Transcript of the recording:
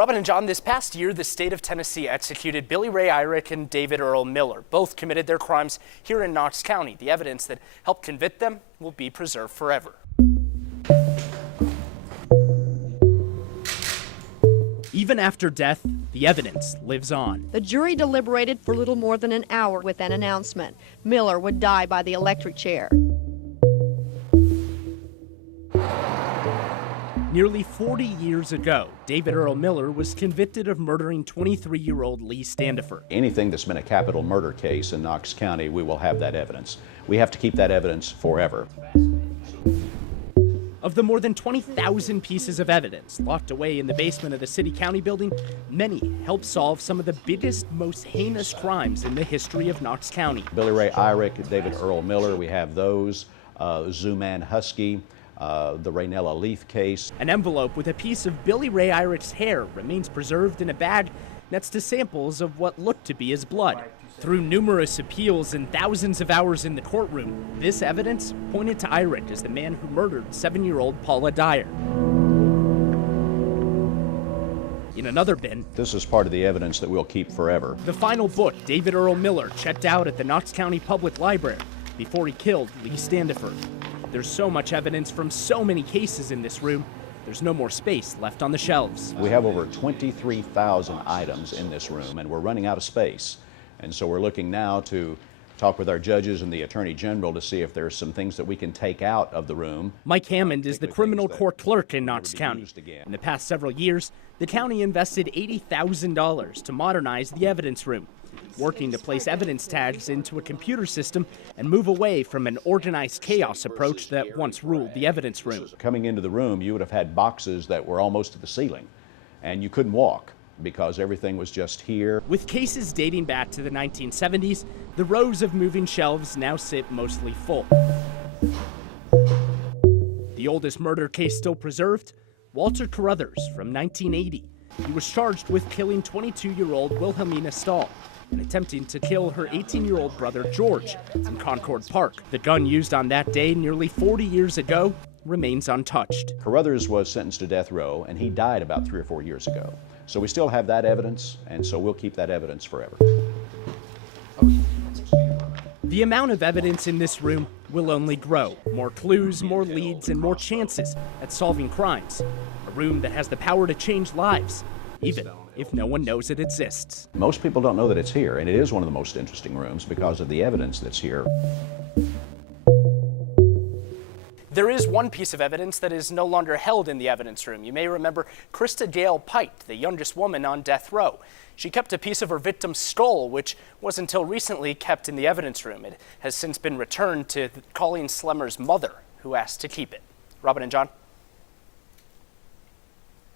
Robin and John, this past year, the state of Tennessee executed Billy Ray Irick and David Earl Miller. Both committed their crimes here in Knox County. The evidence that helped convict them will be preserved forever. Even after death, the evidence lives on. The jury deliberated for little more than an hour with an announcement. Miller would die by the electric chair. Nearly 40 years ago, David Earl Miller was convicted of murdering 23-year-old Lee Standifer. Anything that's been a capital murder case in Knox County, we will have that evidence. We have to keep that evidence forever. Of the more than 20,000 pieces of evidence locked away in the basement of the city-county building, many help solve some of the biggest, most heinous crimes in the history of Knox County. Billy Ray Irick, David Earl Miller, we have those. Zooman Husky, the Raynella Leaf case. An envelope with a piece of Billy Ray Irick's hair remains preserved in a bag next to samples of what looked to be his blood. Through numerous appeals and thousands of hours in the courtroom, this evidence pointed to Irick as the man who murdered 7-year-old Paula Dyer. In another bin, this is part of the evidence that we'll keep forever. The final book David Earl Miller checked out at the Knox County Public Library before he killed Lee Standifer. There's so much evidence from so many cases in this room, there's no more space left on the shelves. We have over 23,000 items in this room, and we're running out of space. And so we're looking now to talk with our judges and the Attorney General to see if there's some things that we can take out of the room. Mike Hammond is the criminal court clerk in Knox County. In the past several years, the county invested $80,000 to modernize the evidence room, working to place evidence tags into a computer system and move away from an organized chaos approach that once ruled the evidence room. Coming into the room, you would have had boxes that were almost to the ceiling, and you couldn't walk because everything was just here. With cases dating back to the 1970s, the rows of moving shelves now sit mostly full. The oldest murder case still preserved, Walter Carruthers from 1980. He was charged with killing 22-year-old Wilhelmina Stahl and attempting to kill her 18-year-old brother George in Concord Park. The gun used on that day nearly 40 years ago remains untouched. Carruthers was sentenced to death row, and he died about 3 or 4 years ago. So we still have that evidence, and so we'll keep that evidence forever. The amount of evidence in this room will only grow. More clues, more leads, and more chances at solving crimes. A room that has the power to change lives, even if no one knows it exists. Most people don't know that it's here, and it is one of the most interesting rooms because of the evidence that's here. There is one piece of evidence that is no longer held in the evidence room. You may remember Krista Gale Pite, the youngest woman on death row. She kept a piece of her victim's skull, which was until recently kept in the evidence room. It has since been returned to Colleen Slemmer's mother, who asked to keep it. Robin and John.